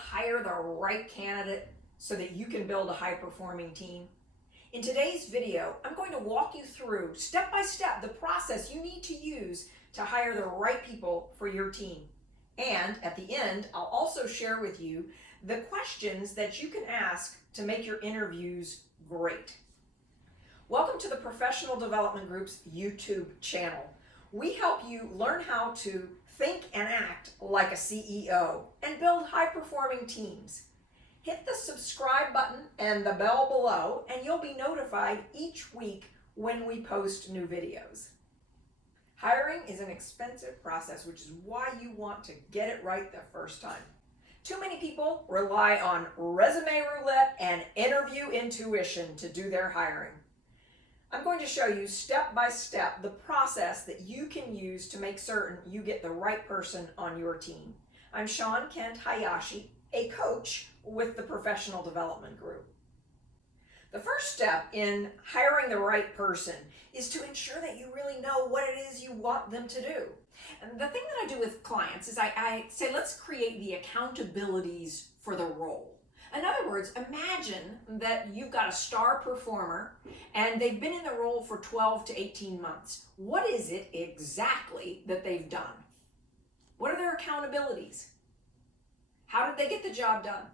hire the right candidate so that you can build a high-performing team? In today's video, I'm going to walk you through, step by step, the process you need to use to hire the right people for your team. And at the end, I'll also share with you the questions that you can ask to make your interviews great. Welcome to the Professional Development Group's YouTube channel. We help you learn how to think and act like a CEO and build high-performing teams. Hit the subscribe button and the bell below, and you'll be notified each week when we post new videos. Hiring is an expensive process, which is why you want to get it right the first time. Too many people rely on resume roulette and interview intuition to do their hiring. I'm going to show you step by step the process that you can use to make certain you get the right person on your team. I'm Shawn Kent Hayashi, a coach with the Professional Development Group. The first step in hiring the right person is to ensure that you really know what it is you want them to do. And the thing that I do with clients is I say, let's create the accountabilities for the role. In other words, imagine that you've got a star performer and they've been in the role for 12 to 18 months. What is it exactly that they've done? What are their accountabilities? How did they get the job done?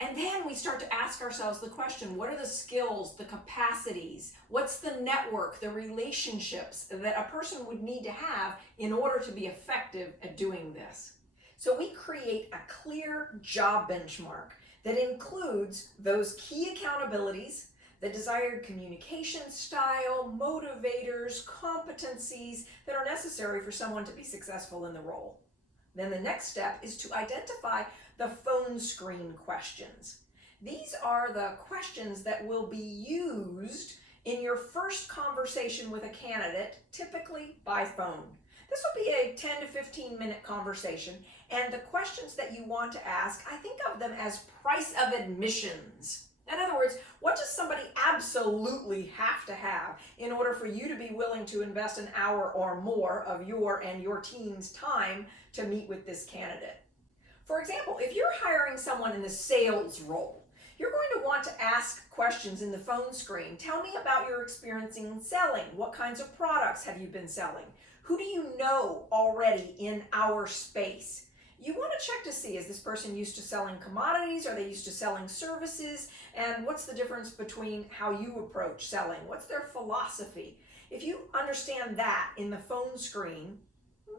And then we start to ask ourselves the question, what are the skills, the capacities? What's the network, the relationships that a person would need to have in order to be effective at doing this? So we create a clear job benchmark that includes those key accountabilities, the desired communication style, motivators, competencies that are necessary for someone to be successful in the role. Then the next step is to identify the phone screen questions. These are the questions that will be used in your first conversation with a candidate, typically by phone. This will be a 10 to 15 minute conversation, and the questions that you want to ask, I think of them as price of admissions. In other words, what does somebody absolutely have to have in order for you to be willing to invest an hour or more of your and your team's time to meet with this candidate? For example, if you're hiring someone in the sales role, you're going to want to ask questions in the phone screen. Tell me about your experience in selling. What kinds of products have you been selling? Who do you know already in our space? You want to check to see, is this person used to selling commodities? Are they used to selling services? And what's the difference between how you approach selling? What's their philosophy? If you understand that in the phone screen,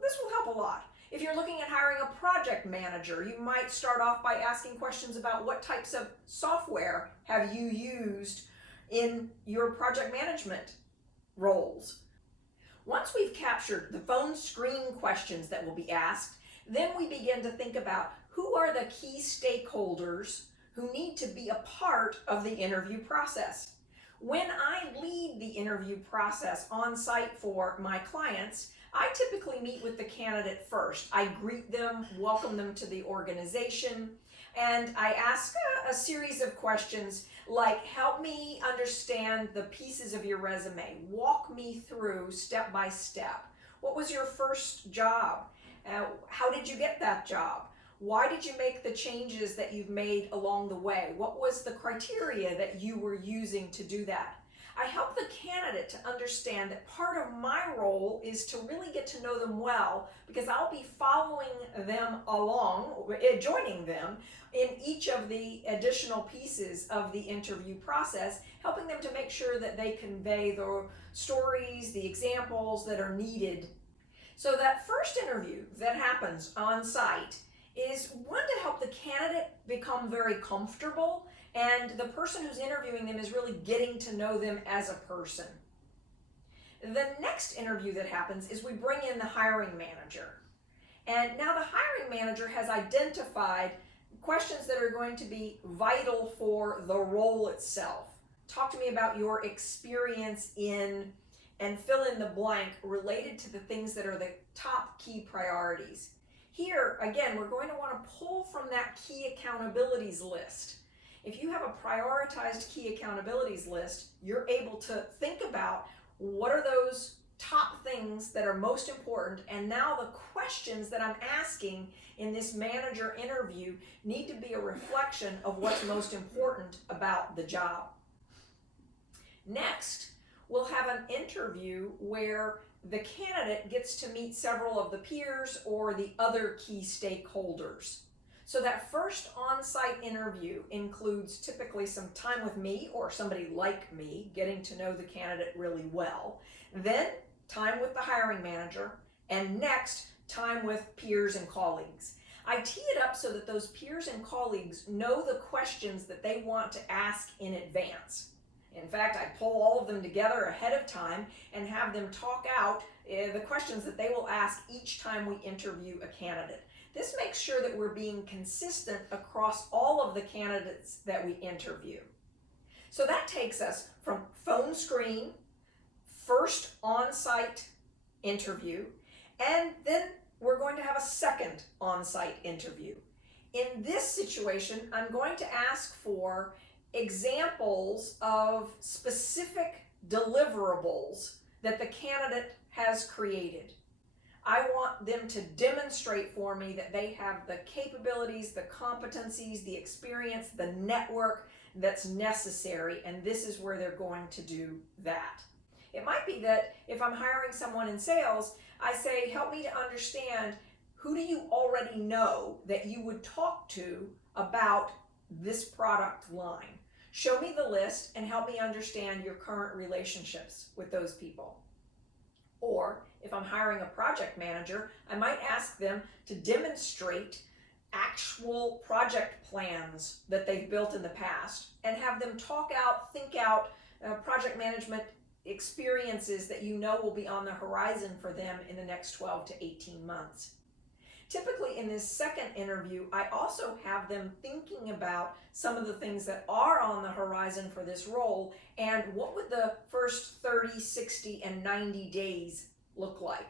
this will help a lot. If you're looking at hiring a project manager, you might start off by asking questions about what types of software have you used in your project management roles. Once we've captured the phone screen questions that will be asked, then we begin to think about who are the key stakeholders who need to be a part of the interview process. When I lead the interview process on site for my clients, I typically meet with the candidate first. I greet them, welcome them to the organization, and I ask a series of questions like, help me understand the pieces of your resume. Walk me through step by step. What was your first job? How did you get that job? Why did you make the changes that you've made along the way? What was the criteria that you were using to do that? I help the candidate to understand that part of my role is to really get to know them well, because I'll be following them along, joining them in each of the additional pieces of the interview process, helping them to make sure that they convey the stories, the examples that are needed. So that first interview that happens on site is one to help the candidate become very comfortable, and the person who's interviewing them is really getting to know them as a person. The next interview that happens is we bring in the hiring manager. And now the hiring manager has identified questions that are going to be vital for the role itself. Talk to me about your experience in, and fill in the blank related to the things that are the top key priorities. Here, again, we're going to want to pull from that key accountabilities list. If you have a prioritized key accountabilities list, you're able to think about what are those top things that are most important, and now the questions that I'm asking in this manager interview need to be a reflection of what's most important about the job. Next, we'll have an interview where the candidate gets to meet several of the peers or the other key stakeholders. So that first on-site interview includes typically some time with me or somebody like me, getting to know the candidate really well. Then time with the hiring manager, and next, time with peers and colleagues. I tee it up so that those peers and colleagues know the questions that they want to ask in advance. In fact, I pull all of them together ahead of time and have them talk out the questions that they will ask each time we interview a candidate. This makes sure that we're being consistent across all of the candidates that we interview. So that takes us from phone screen, first on-site interview, and then we're going to have a second on-site interview. In this situation, I'm going to ask for examples of specific deliverables that the candidate has created. I want them to demonstrate for me that they have the capabilities, the competencies, the experience, the network that's necessary, and this is where they're going to do that. It might be that if I'm hiring someone in sales, I say, help me to understand, who do you already know that you would talk to about this product line? Show me the list and help me understand your current relationships with those people. Or if I'm hiring a project manager, I might ask them to demonstrate actual project plans that they've built in the past and have them talk out, think out project management experiences that you know will be on the horizon for them in the next 12 to 18 months. Typically in this second interview, I also have them thinking about some of the things that are on the horizon for this role and what would the first 30, 60, and 90 days look like.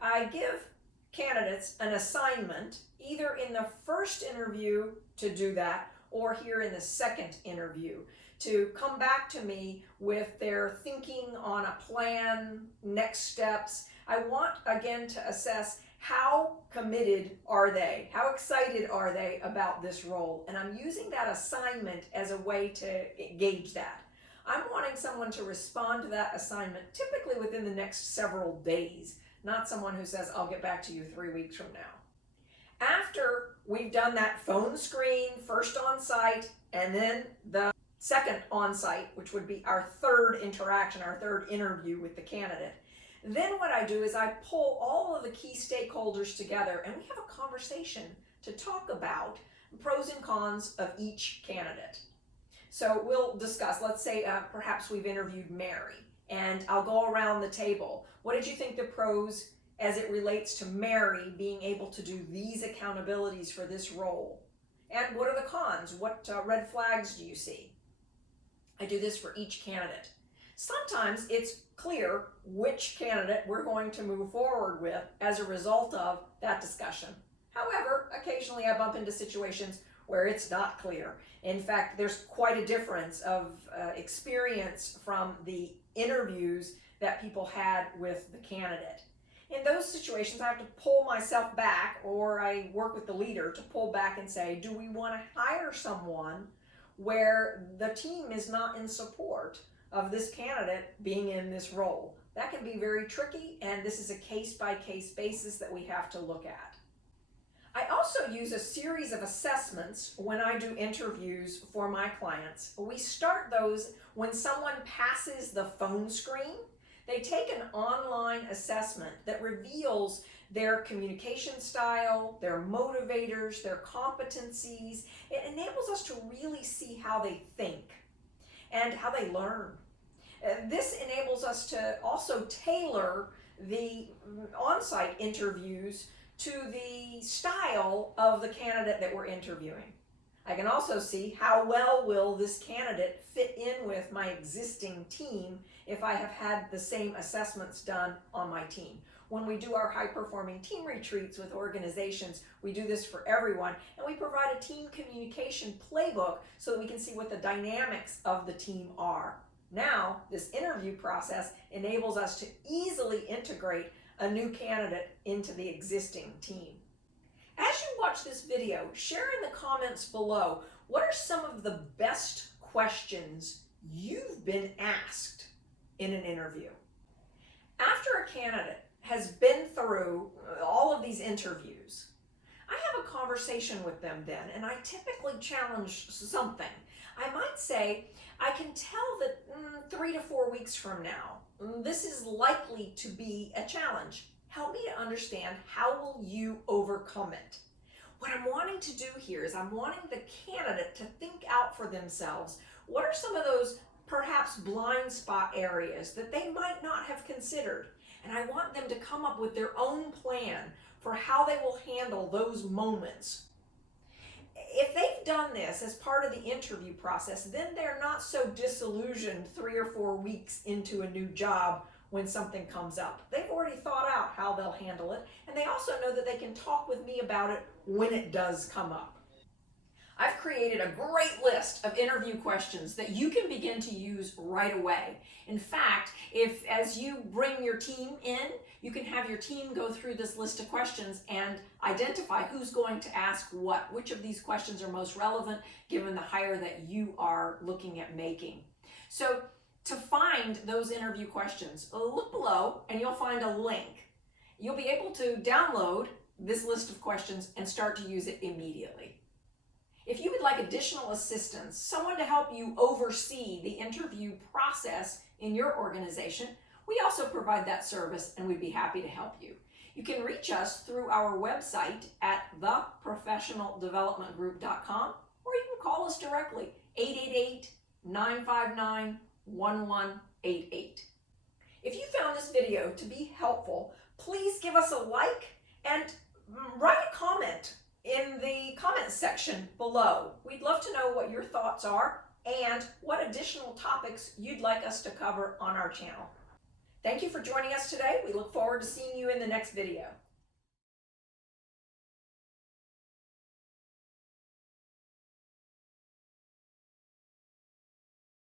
I give candidates an assignment either in the first interview to do that or here in the second interview to come back to me with their thinking on a plan, next steps. I want, again, to assess how committed are they? How excited are they about this role? And I'm using that assignment as a way to gauge that. I'm wanting someone to respond to that assignment typically within the next several days, not someone who says, I'll get back to you 3 weeks from now. After we've done that phone screen, first on site, and then the second on site, which would be our third interaction, our third interview with the candidate, then what I do is I pull all of the key stakeholders together and we have a conversation to talk about the pros and cons of each candidate. So we'll discuss, let's say perhaps we've interviewed Mary, and I'll go around the table. What did you think the pros as it relates to Mary being able to do these accountabilities for this role? And what are the cons? What red flags do you see? I do this for each candidate. Sometimes it's clear which candidate we're going to move forward with as a result of that discussion. However, occasionally I bump into situations where it's not clear. In fact, there's quite a difference of experience from the interviews that people had with the candidate. In those situations, I have to pull myself back, or I work with the leader to pull back and say, do we want to hire someone where the team is not in support of this candidate being in this role? That can be very tricky, and this is a case-by-case basis that we have to look at. I also use a series of assessments when I do interviews for my clients. We start those when someone passes the phone screen. They take an online assessment that reveals their communication style, their motivators, their competencies. It enables us to really see how they think and how they learn. This enables us to also tailor the on-site interviews to the style of the candidate that we're interviewing. I can also see how well will this candidate fit in with my existing team if I have had the same assessments done on my team. When we do our high-performing team retreats with organizations, we do this for everyone, and we provide a team communication playbook so that we can see what the dynamics of the team are. Now, this interview process enables us to easily integrate a new candidate into the existing team. As you watch this video, share in the comments below, what are some of the best questions you've been asked in an interview? After a candidate has been through all of these interviews, I have a conversation with them then, and I typically challenge something. I might say, I can tell that 3 to 4 weeks from now, this is likely to be a challenge. Help me to understand, how will you overcome it? What I'm wanting to do here is I'm wanting the candidate to think out for themselves, what are some of those perhaps blind spot areas that they might not have considered? And I want them to come up with their own plan for how they will handle those moments. If they've done this as part of the interview process, then they're not so disillusioned 3 or 4 weeks into a new job when something comes up. They've already thought out how they'll handle it, and they also know that they can talk with me about it when it does come up. I've created a great list of interview questions that you can begin to use right away. In fact, if as you bring your team in, you can have your team go through this list of questions and identify who's going to ask what, which of these questions are most relevant given the hire that you are looking at making. So to find those interview questions, look below and you'll find a link. You'll be able to download this list of questions and start to use it immediately. If you would like additional assistance, someone to help you oversee the interview process in your organization, we also provide that service and we'd be happy to help you. You can reach us through our website at theprofessionaldevelopmentgroup.com, or you can call us directly, 888-959-1188. If you found this video to be helpful, please give us a like and write a comment in the comments section below. We'd love to know what your thoughts are and what additional topics you'd like us to cover on our channel. Thank you for joining us today. We look forward to seeing you in the next video.